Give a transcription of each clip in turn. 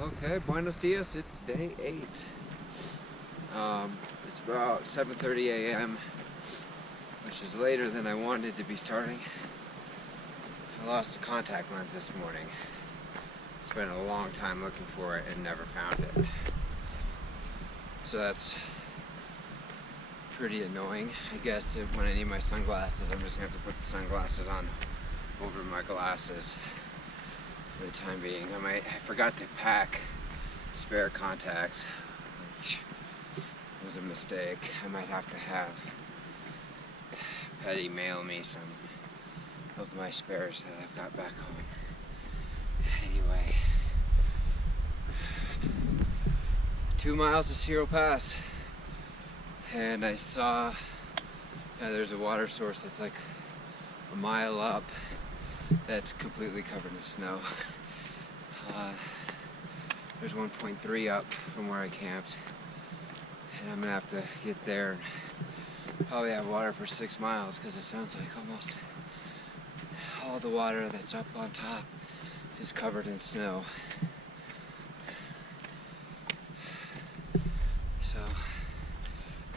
Okay, buenos dias, it's day 8. It's about 7:30 a.m., which is later than I wanted to be starting. I lost a contact lens this morning. Spent a long time looking for it and never found it. So that's pretty annoying. I guess when I need my sunglasses, I'm just gonna have to put the sunglasses on over my glasses for the time being. I forgot to pack spare contacts, which was a mistake. I might have to have Petty mail me some of my spares that I've got back home. Anyway, 2 miles to Searle Pass, and I saw there's a water source that's like a mile up that's completely covered in snow. There's 1.3 up from where I camped, and I'm gonna have to get there and probably have water for 6 miles, because it sounds like almost all the water that's up on top is covered in snow. So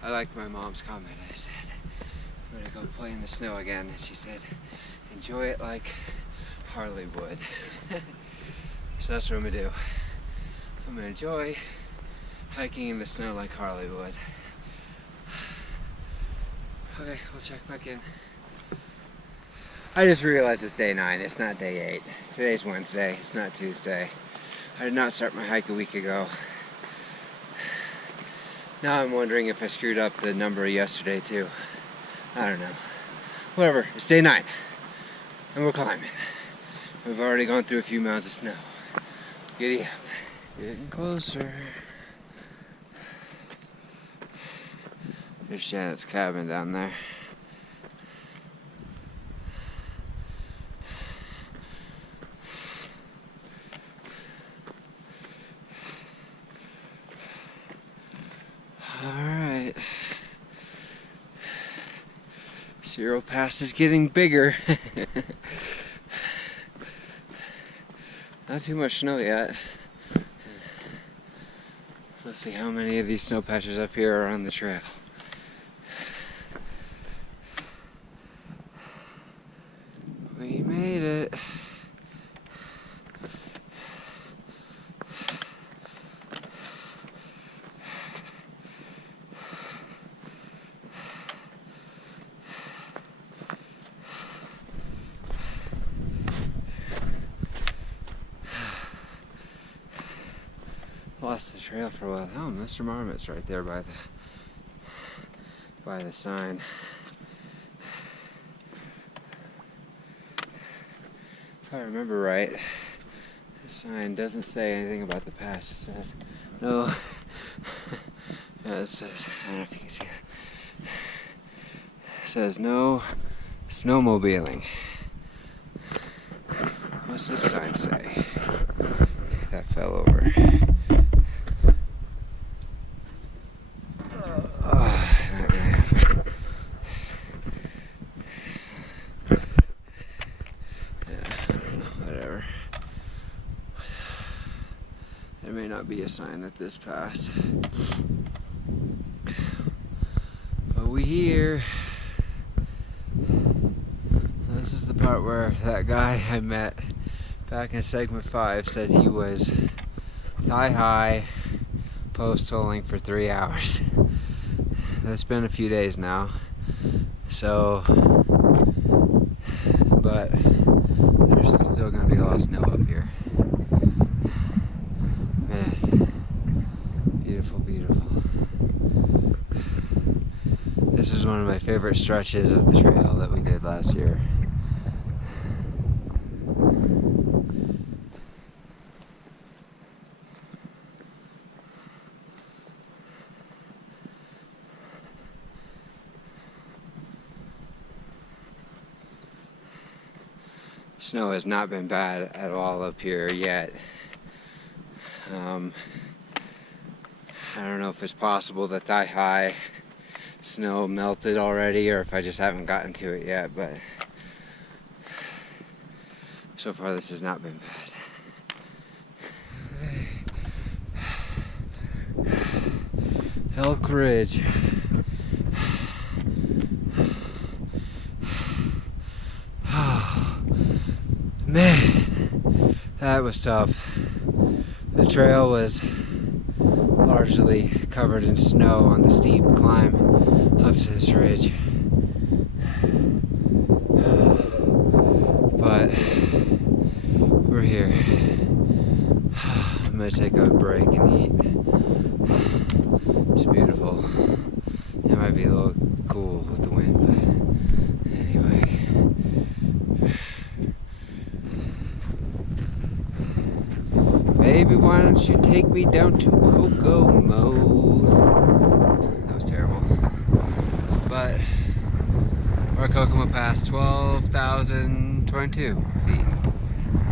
I liked my mom's comment. I said, I'm gonna go play in the snow again, and she said, enjoy it like Harley would. So that's what I'm gonna do. I'm gonna enjoy hiking in the snow like Harley would. Okay, we'll check back in. I just realized it's day 9, it's not day 8. Today's Wednesday, it's not Tuesday. I did not start my hike a week ago. Now I'm wondering if I screwed up the number yesterday too. I don't know. Whatever, it's day 9. And we're climbing. We've already gone through a few miles of snow. Giddy up. Getting closer. There's Janet's cabin down there. Alright. Searle Pass is getting bigger. Not too much snow yet. Let's see how many of these snow patches up here are on the trail. We made it. Lost the trail for a while. Oh, Mr. Marmot's right there by the sign. If I remember right, the sign doesn't say anything about the pass. It says no. It says, I don't know if you can see that. It says no snowmobiling. What's this sign say? That fell over. Not gonna happen. Yeah, I don't know, whatever. There may not be a sign at this pass. But we here. This is the part where that guy I met back in segment 5 said he was thigh-high post-holing for 3 hours. That's been a few days now. So, but there's still gonna be a lot of snow up here. Man, beautiful, beautiful. This is one of my favorite stretches of the trail that we did last year. Snow has not been bad at all up here yet. I don't know if it's possible that thigh-high snow melted already, or if I just haven't gotten to it yet, but so far this has not been bad. Okay. Elk Ridge. Man, that was tough. The trail was largely covered in snow on the steep climb up to this ridge. But we're here. I'm gonna take a break and eat. It's beautiful. It might be a little cool with the wind, but anyway. Baby, why don't you take me down to Kokomo? That was terrible. But our Kokomo passed 12,022 feet.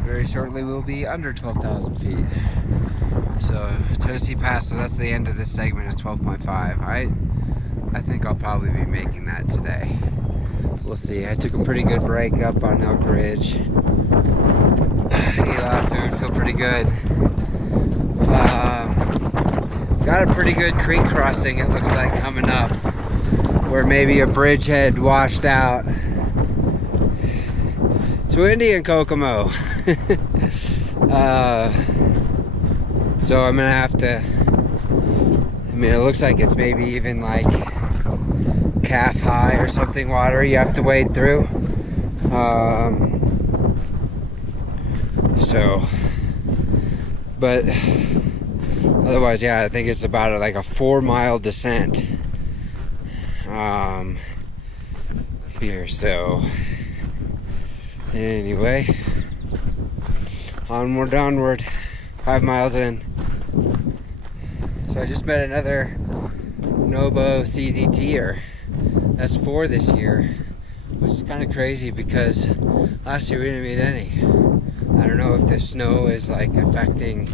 Very shortly we'll be under 12,000 feet. So Tennessee Pass, so that's the end of this segment, is 12.5. I think I'll probably be making that today. We'll see. I took a pretty good break up on Elk Ridge. Ate a lot of food, feel pretty good. Got a pretty good creek crossing, it looks like, coming up, where maybe a bridge had washed out. It's windy in Kokomo. So I'm gonna have to, I mean, it looks like it's maybe even like calf high or something water you have to wade through. But otherwise, yeah, I think it's about like a 4-mile descent here. So anyway, onward, onward, 5 miles in. So I just met another Nobo CDTer. That's 4 this year, which is kind of crazy because last year we didn't meet any. I don't know if the snow is like affecting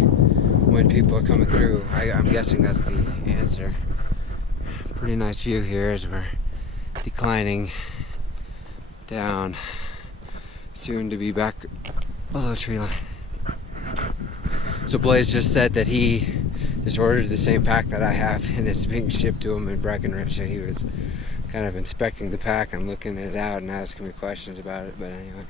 when people are coming through. I'm guessing that's the answer. Pretty nice view here as we're declining down, soon to be back below tree line. So Blaze just said that he just ordered the same pack that I have, and it's being shipped to him in Breckenridge. So he was kind of inspecting the pack and looking it out and asking me questions about it. But anyway,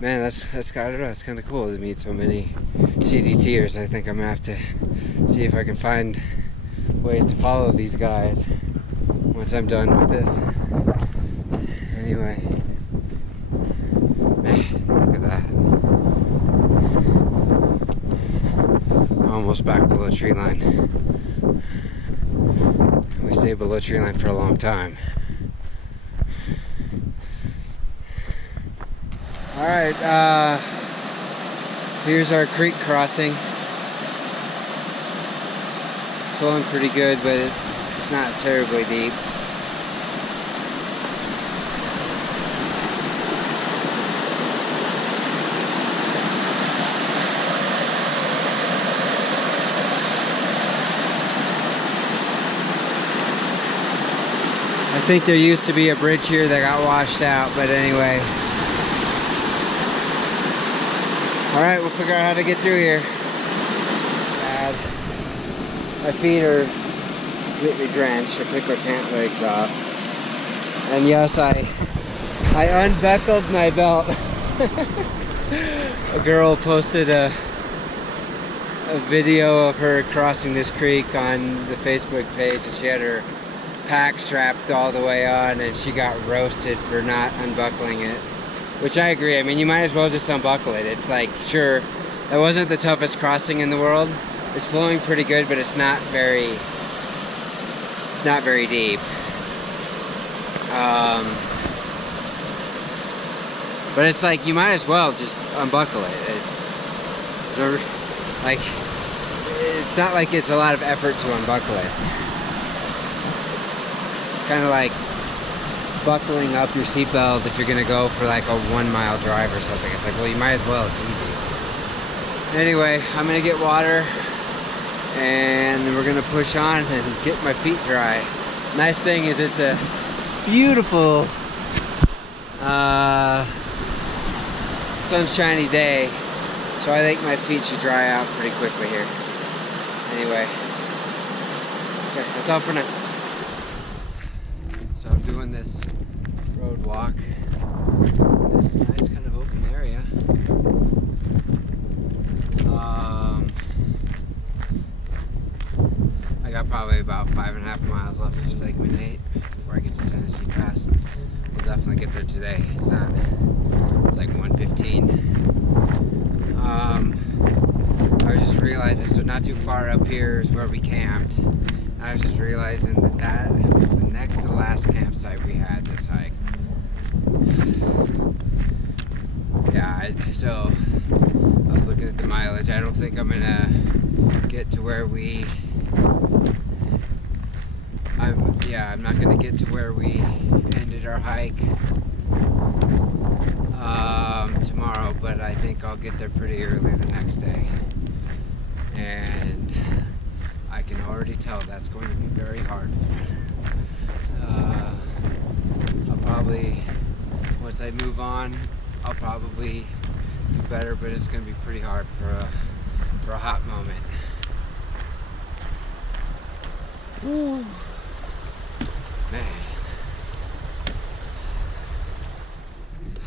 man, that's I don't know, it's kind of cool to meet so many CDTers. I think I'm gonna have to see if I can find ways to follow these guys once I'm done with this. Anyway, man, look at that. I'm almost back below tree line. We stayed below tree line for a long time. Alright, here's our creek crossing. Flowing pretty good, but it's not terribly deep. I think there used to be a bridge here that got washed out, but anyway. Alright, we'll figure out how to get through here. Bad. My feet are completely drenched. I took my pant legs off. And yes, I unbuckled my belt. A girl posted a video of her crossing this creek on the Facebook page, and she had her pack strapped all the way on, and she got roasted for not unbuckling it. Which I agree. I mean, you might as well just unbuckle it. It's like, sure, that wasn't the toughest crossing in the world. It's flowing pretty good, but it's not very deep. But it's like, you might as well just unbuckle it. It's like, it's not like it's a lot of effort to unbuckle it. It's kind of like buckling up your seatbelt if you're gonna go for like a 1-mile drive or something. It's like, well, you might as well, it's easy. Anyway, I'm gonna get water and then we're gonna push on and get my feet dry. Nice thing is it's a beautiful sunshiny day, so I think my feet should dry out pretty quickly here. Anyway, Okay, that's all for now. So I'm doing this road walk in this nice kind of open area. I got probably about 5.5 miles left of segment 8 before I get to Tennessee Pass. We'll definitely get there today. It's like 1:15. I was just realizing, so not too far up here is where we camped. I was just realizing that was the next to last campsite we had this hike. Yeah, so I was looking at the mileage. I don't think I'm gonna get to where I'm not gonna get to where we ended our hike tomorrow, but I think I'll get there pretty early the next day. And I can already tell that's going to be very hard. I'll probably, once I move on, I'll probably do better, but it's going to be pretty hard for a hot moment. Woo. Man.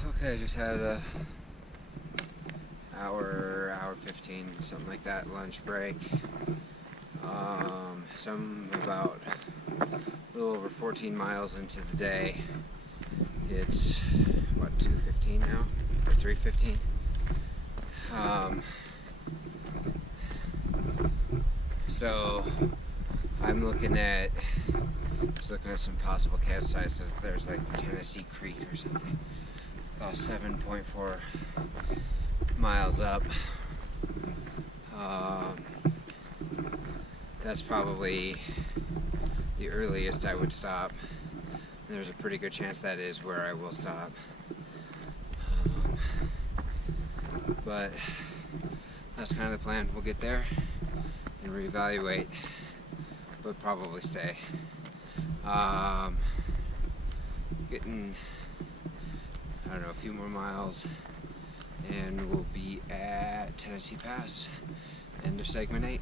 Okay, I just had a hour 15, something like that, lunch break. So I'm about a little over 14 miles into the day. It's what, 2:15 now, or 3:15. So I'm looking at some possible campsites. There's like the Tennessee Creek or something. About 7.4 miles up. That's probably the earliest I would stop. There's a pretty good chance that is where I will stop. But that's kind of the plan. We'll get there and reevaluate, but probably stay. Getting, I don't know, a few more miles and we'll be at Tennessee Pass, end of segment 8.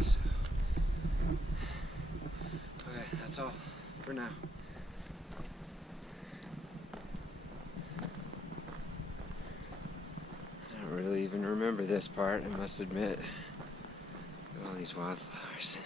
So, okay, that's all for now. I don't really even remember this part, I must admit. Look at all these wildflowers.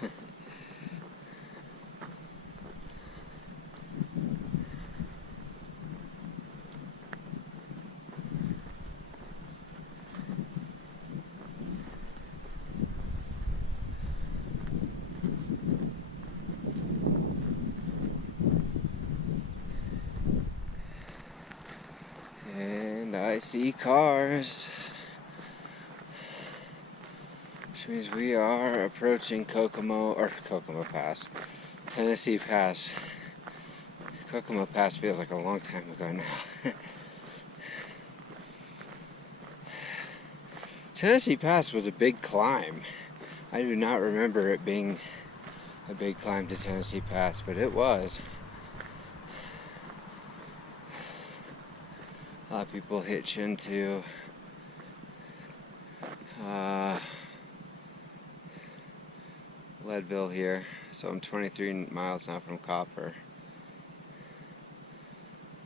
I see cars, which means we are approaching Kokomo Pass, Tennessee Pass. Kokomo Pass feels like a long time ago now. Tennessee Pass was a big climb. I do not remember it being a big climb to Tennessee Pass, but it was. A lot of people hitch into Leadville here, so I'm 23 miles now from Copper.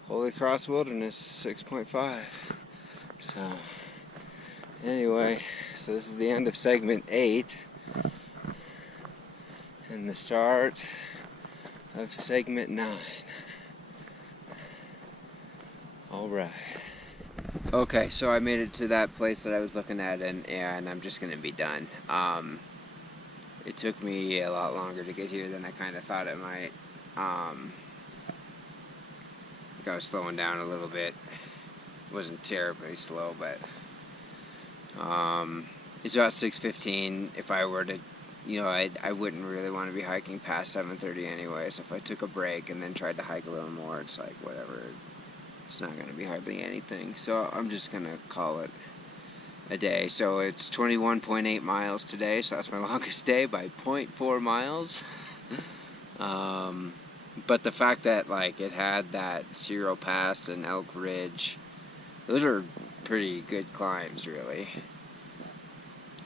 Holy Cross Wilderness 6.5. So anyway, so this is the end of segment 8 and the start of segment 9. Alright. Okay, so I made it to that place that I was looking at, and I'm just going to be done. It took me a lot longer to get here than I kind of thought it might. I think I was slowing down a little bit. It wasn't terribly slow, but it's about 6:15. If I were to, I wouldn't really want to be hiking past 7:30 anyway, so if I took a break and then tried to hike a little more, it's like, whatever. It's not going to be hardly anything, so I'm just going to call it a day. So it's 21.8 miles today, so that's my longest day by 0.4 miles. But the fact that it had that Searle Pass and Elk Ridge, those are pretty good climbs, really.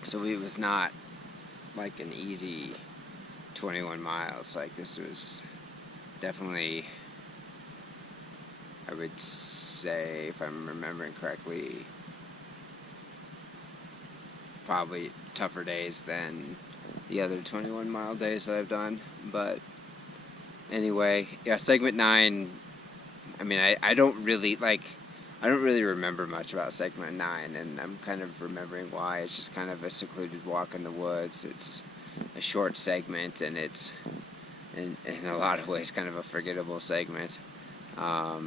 So it was not like an easy 21 miles. Like, this was definitely, I would say, if I'm remembering correctly, probably tougher days than the other 21-mile days that I've done. But anyway, yeah, segment 9, I mean, I don't really remember much about segment 9, and I'm kind of remembering why. It's just kind of a secluded walk in the woods. It's a short segment, and it's in a lot of ways kind of a forgettable segment. But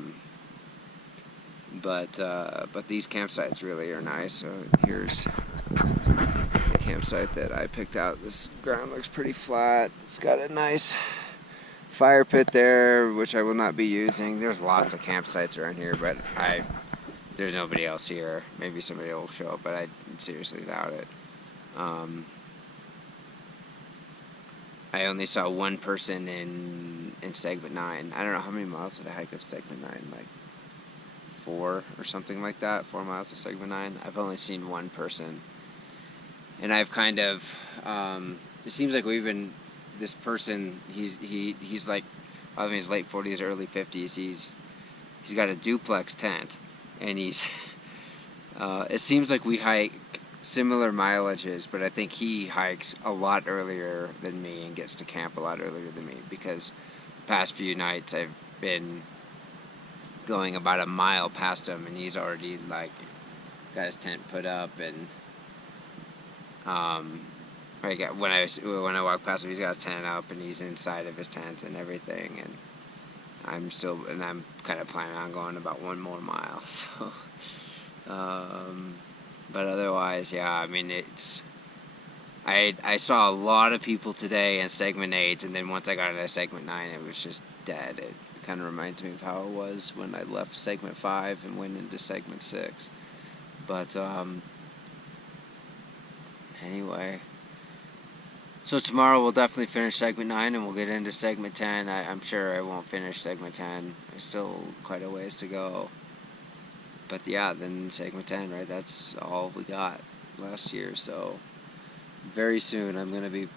these campsites really are nice. So here's the campsite that I picked out. This ground looks pretty flat. It's got a nice fire pit there, which I will not be using. There's lots of campsites around here, but there's nobody else here. Maybe somebody will show up, but I seriously doubt it. I only saw one person in segment 9. I don't know how many miles did I hike up segment 9, like 4 or something like that. 4 miles of segment 9. I've only seen one person, and I've kind of it seems like this person, he's like probably in his late 40s, early 50s. He's got a duplex tent, and it seems like we hike similar mileages, but I think he hikes a lot earlier than me and gets to camp a lot earlier than me, because the past few nights I've been going about a mile past him, and he's already like got his tent put up, and when I walk past him, he's got a tent up and he's inside of his tent and everything, and I'm kind of planning on going about 1 more mile. So but otherwise, yeah, I mean, I saw a lot of people today in segment 8, and then once I got into segment 9, it was just dead. It kind of reminds me of how it was when I left segment 5 and went into segment 6. But anyway, so tomorrow we'll definitely finish segment 9, and we'll get into segment 10. I'm sure I won't finish segment 10. There's still quite a ways to go. But yeah, then segment 10, right? That's all we got last year. So very soon I'm going to be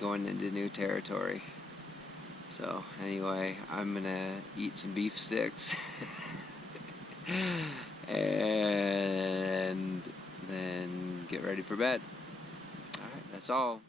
going into new territory. So anyway, I'm going to eat some beef sticks and then get ready for bed. Alright, that's all.